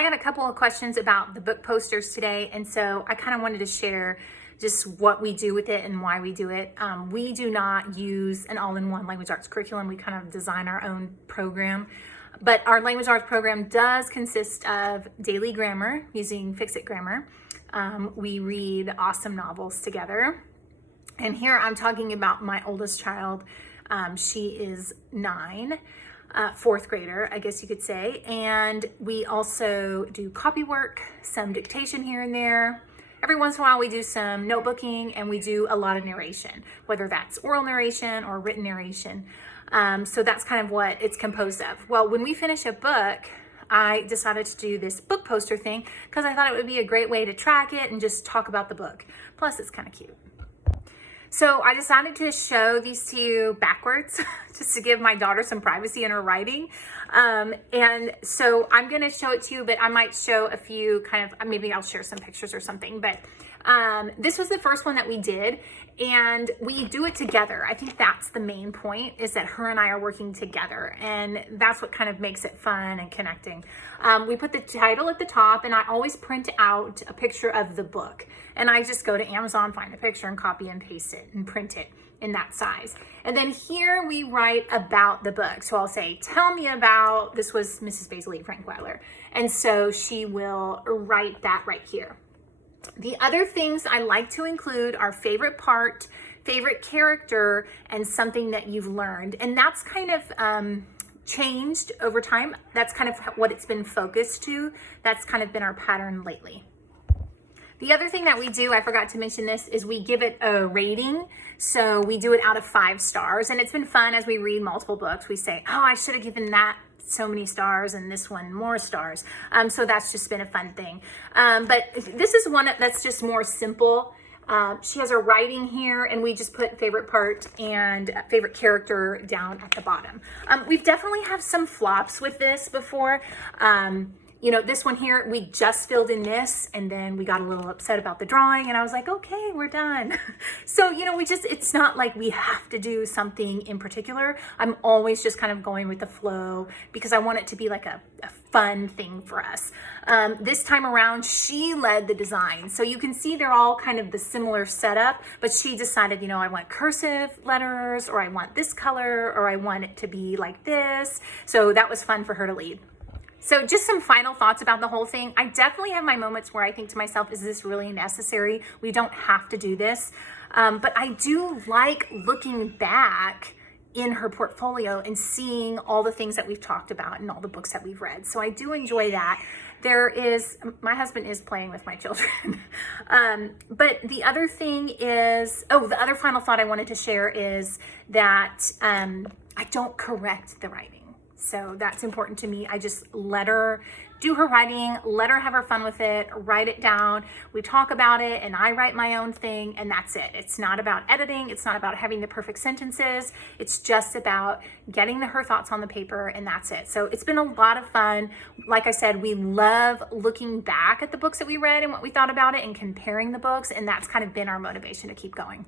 I got a couple of questions about the book posters today, and so I kind of wanted to share just what we do with it and why we do it. We do not use an all-in-one language arts curriculum. We kind of design our own program, but our language arts program does consist of daily grammar using Fix-It Grammar. We read awesome novels together. And here I'm talking about my oldest child. She is 9. Fourth grader, I guess you could say. And we also do copy work, some dictation here and there. Every once in a while we do some notebooking, and we do a lot of narration, whether that's oral narration or written narration. So that's kind of what it's composed of. Well, when we finish a book, I decided to do this book poster thing because I thought it would be a great way to track it and just talk about the book. Plus, it's kind of cute. So I decided to show these to you backwards just to give my daughter some privacy in her writing. And so I'm going to show it to you, but I might show a few maybe I'll share some pictures or something. But this was the first one that we did, and we do it together. I think that's the main point, is that her and I are working together, and that's what kind of makes it fun and connecting. We put the title at the top, and I always print out a picture of the book, and I just go to Amazon, find the picture, and copy and paste it and print it in that size. And then here we write about the book. So I'll say, tell me about, this was Mrs. Baisley Frankweiler. And so she will write that right here. The other things I like to include are favorite part, favorite character, and something that you've learned. And that's kind of changed over time. That's kind of what it's been focused to. That's kind of been our pattern lately. The other thing that we do, I forgot to mention this, is we give it a rating. So we do it out of 5 stars. And it's been fun as we read multiple books. We say, oh, I should have given that so many stars and this one more stars. So that's just been a fun thing. But this is one that's just more simple. She has her writing here, and we just put favorite part and favorite character down at the bottom. We've definitely have some flops with this before. You know, this one here, we just filled in this, and then we got a little upset about the drawing, and I was like, okay, we're done. So, you know, it's not like we have to do something in particular. I'm always just kind of going with the flow because I want it to be like a fun thing for us. This time around, she led the design. So you can see they're all kind of the similar setup, but she decided, you know, I want cursive letters, or I want this color, or I want it to be like this. So that was fun for her to lead. So just some final thoughts about the whole thing. I definitely have my moments where I think to myself, is this really necessary? We don't have to do this. But I do like looking back in her portfolio and seeing all the things that we've talked about and all the books that we've read. So I do enjoy that. My husband is playing with my children. But the other thing is, the other final thought I wanted to share is that I don't correct the writing. So that's important to me. I just let her do her writing, let her have her fun with it, write it down. We talk about it, and I write my own thing, and that's it. It's not about editing. It's not about having the perfect sentences. It's just about getting her thoughts on the paper, and that's it. So it's been a lot of fun. Like I said, we love looking back at the books that we read and what we thought about it and comparing the books, and that's kind of been our motivation to keep going.